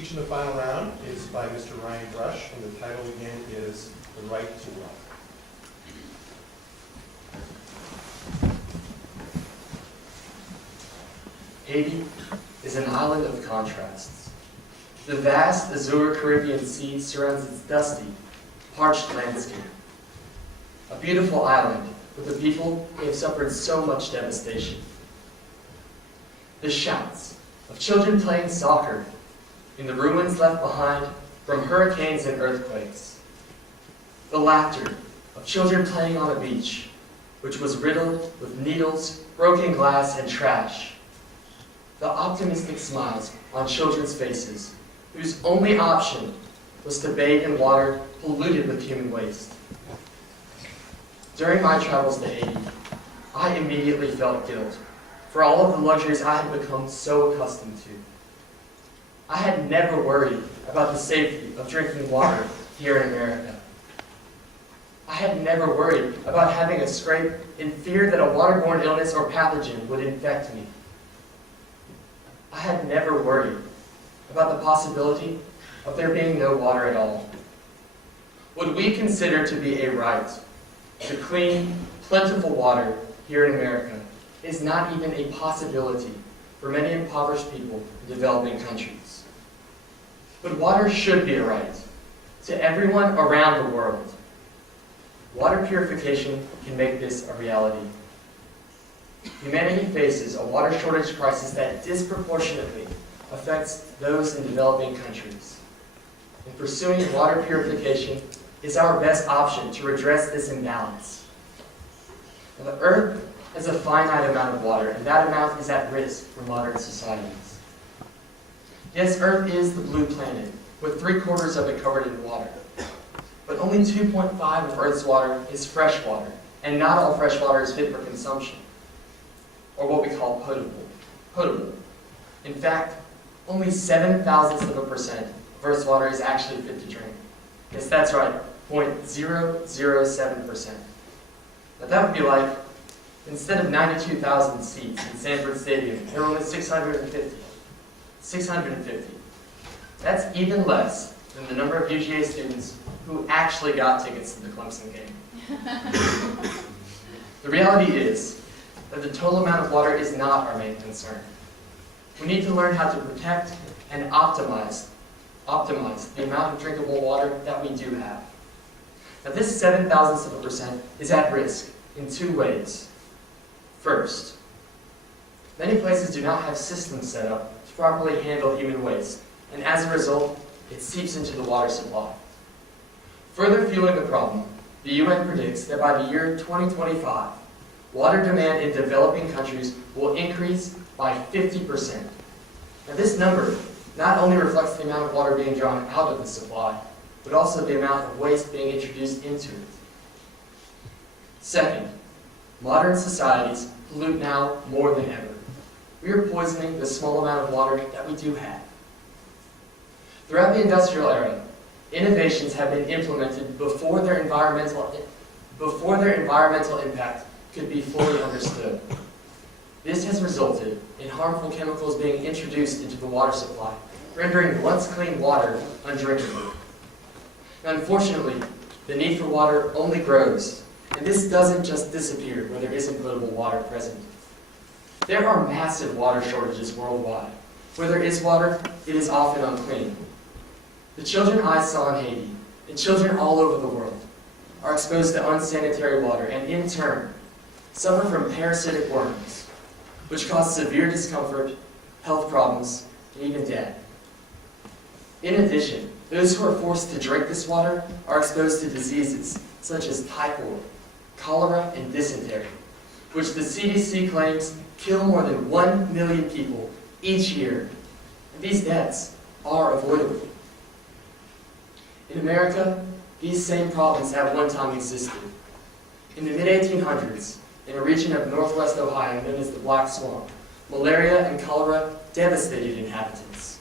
speech in the final round is by Mr. Ryan Brush, and the title again is The Right to Wealth. Haiti is an island of contrasts. The vast azure Caribbean Sea surrounds its dusty, parched landscape. A beautiful island with a people who have suffered so much devastation. The shouts of children playing soccer in the ruins left behind from hurricanes and earthquakes. The laughter of children playing on a beach, which was riddled with needles, broken glass, and trash. The optimistic smiles on children's faces, whose only option was to bathe in water polluted with human waste. During my travels to Haiti, I immediately felt guilt for all of the luxuries I had become so accustomed to. I had never worried about the safety of drinking water here in America. I had never worried about having a scrape in fear that a waterborne illness or pathogen would infect me. I had never worried about the possibility of there being no water at all. What we consider to be a right to clean, plentiful water here in America is not even a possibility for many impoverished people in developing countries. But water should be a right to everyone around the world. Water purification can make this a reality. Humanity faces a water shortage crisis that disproportionately affects those in developing countries. And pursuing water purification is our best option to redress this imbalance. Now, the Earth has a finite amount of water, and that amount is at risk for modern societies. Yes, Earth is the blue planet, with 3/4 of it covered in water. But only 2.5 of Earth's water is fresh water, and not all fresh water is fit for consumption, or what we call potable. In fact, only 0.007% of Earth's water is actually fit to drink. Yes, that's right, 0.007%. Now that would be like, instead of 92,000 seats in Sanford Stadium, there are only 650. 650. That's even less than the number of UGA students who actually got tickets to the Clemson game. The reality is that the total amount of water is not our main concern. We need to learn how to protect and optimize the amount of drinkable water that we do have. Now this 0.007% is at risk in two ways. First, many places do not have systems set up to properly handle human waste, and as a result, it seeps into the water supply. Further fueling the problem, the UN predicts that by the year 2025, water demand in developing countries will increase by 50%. Now this number not only reflects the amount of water being drawn out of the supply, but also the amount of waste being introduced into it. Second, modern societies pollute now more than ever. We are poisoning the small amount of water that we do have. Throughout the industrial era, innovations have been implemented before their environmental impact could be fully understood. This has resulted in harmful chemicals being introduced into the water supply, rendering once clean water undrinkable. Now, unfortunately, the need for water only grows, and this doesn't just disappear where there isn't potable water present. There are massive water shortages worldwide. Where there is water, it is often unclean. The children I saw in Haiti, and children all over the world, are exposed to unsanitary water and, in turn, suffer from parasitic worms, which cause severe discomfort, health problems, and even death. In addition, those who are forced to drink this water are exposed to diseases such as typhoid, cholera, and dysentery, which the CDC claims kill more than 1 million people each year. And these deaths are avoidable. In America, these same problems at one time existed. In the mid-1800s, in a region of northwest Ohio known as the Black Swamp, malaria and cholera devastated inhabitants.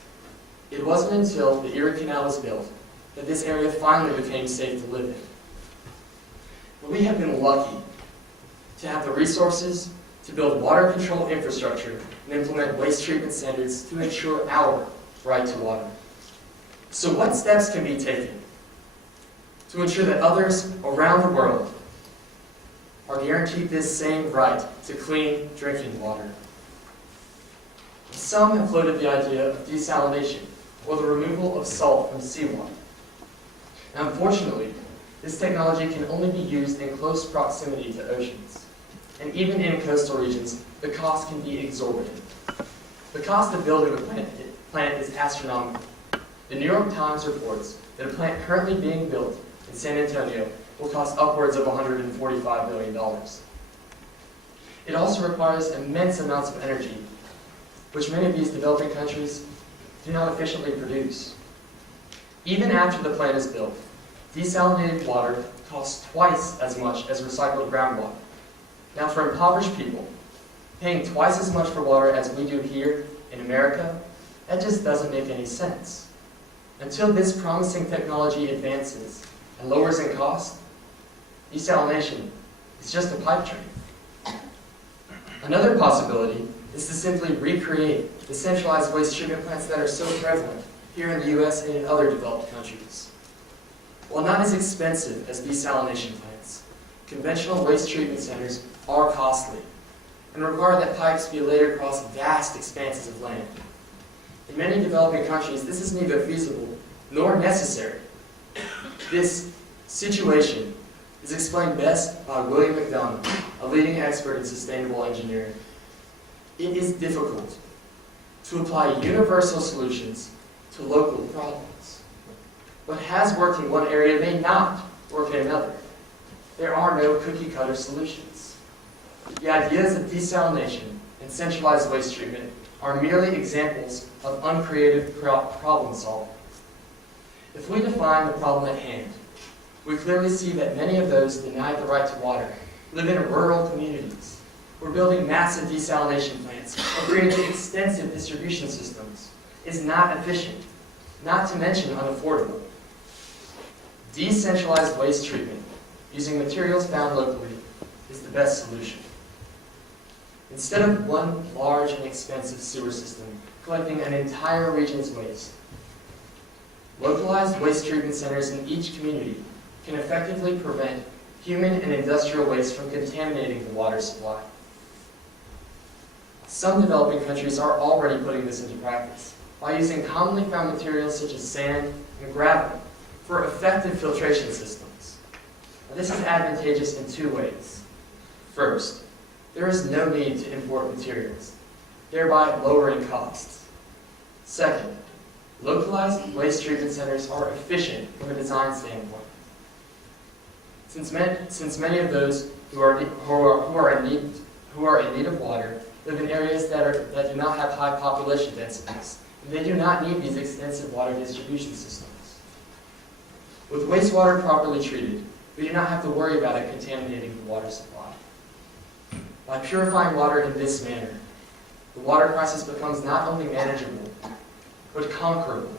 It wasn't until the Erie Canal was built that this area finally became safe to live in. But we have been lucky to have the resources to build water control infrastructure and implement waste treatment standards to ensure our right to water. So what steps can be taken to ensure that others around the world are guaranteed this same right to clean drinking water? Some have floated the idea of desalination, or the removal of salt from seawater. Now, unfortunately, this technology can only be used in close proximity to oceans. And even in coastal regions, the cost can be exorbitant. The cost of building the plant is astronomical. The New York Times reports that a plant currently being built in San Antonio will cost upwards of $145 million. It also requires immense amounts of energy, which many of these developing countries do not efficiently produce. Even after the plant is built, desalinated water costs twice as much as recycled groundwater. Now, for impoverished people, paying twice as much for water as we do here in America, that just doesn't make any sense. Until this promising technology advances and lowers in cost, desalination is just a pipe dream. Another possibility is to simply recreate the centralized waste treatment plants that are so prevalent here in the US and in other developed countries. While not as expensive as desalination plants, conventional waste treatment centers are costly and require that pipes be laid across vast expanses of land. In many developing countries, this is neither feasible nor necessary. This situation is explained best by William McDonough, a leading expert in sustainable engineering. It is difficult to apply universal solutions to local problems. What has worked in one area may not work in another. There are no cookie-cutter solutions. The ideas of desalination and centralized waste treatment are merely examples of uncreative problem solving. If we define the problem at hand, we clearly see that many of those denied the right to water live in rural communities. We're building massive desalination plants or creating extensive distribution systems is not efficient, not to mention unaffordable. Decentralized waste treatment using materials found locally is the best solution. Instead of one large and expensive sewer system collecting an entire region's waste, localized waste treatment centers in each community can effectively prevent human and industrial waste from contaminating the water supply. Some developing countries are already putting this into practice by using commonly found materials such as sand and gravel for effective filtration systems. Now, this is advantageous in two ways. First, there is no need to import materials, thereby lowering costs. Second, localized waste treatment centers are efficient from a design standpoint. Since many of those who are in need of water live in areas that do not have high population densities, they do not need these extensive water distribution systems. With wastewater properly treated, we do not have to worry about it contaminating the water supply. By purifying water in this manner, the water crisis becomes not only manageable, but conquerable.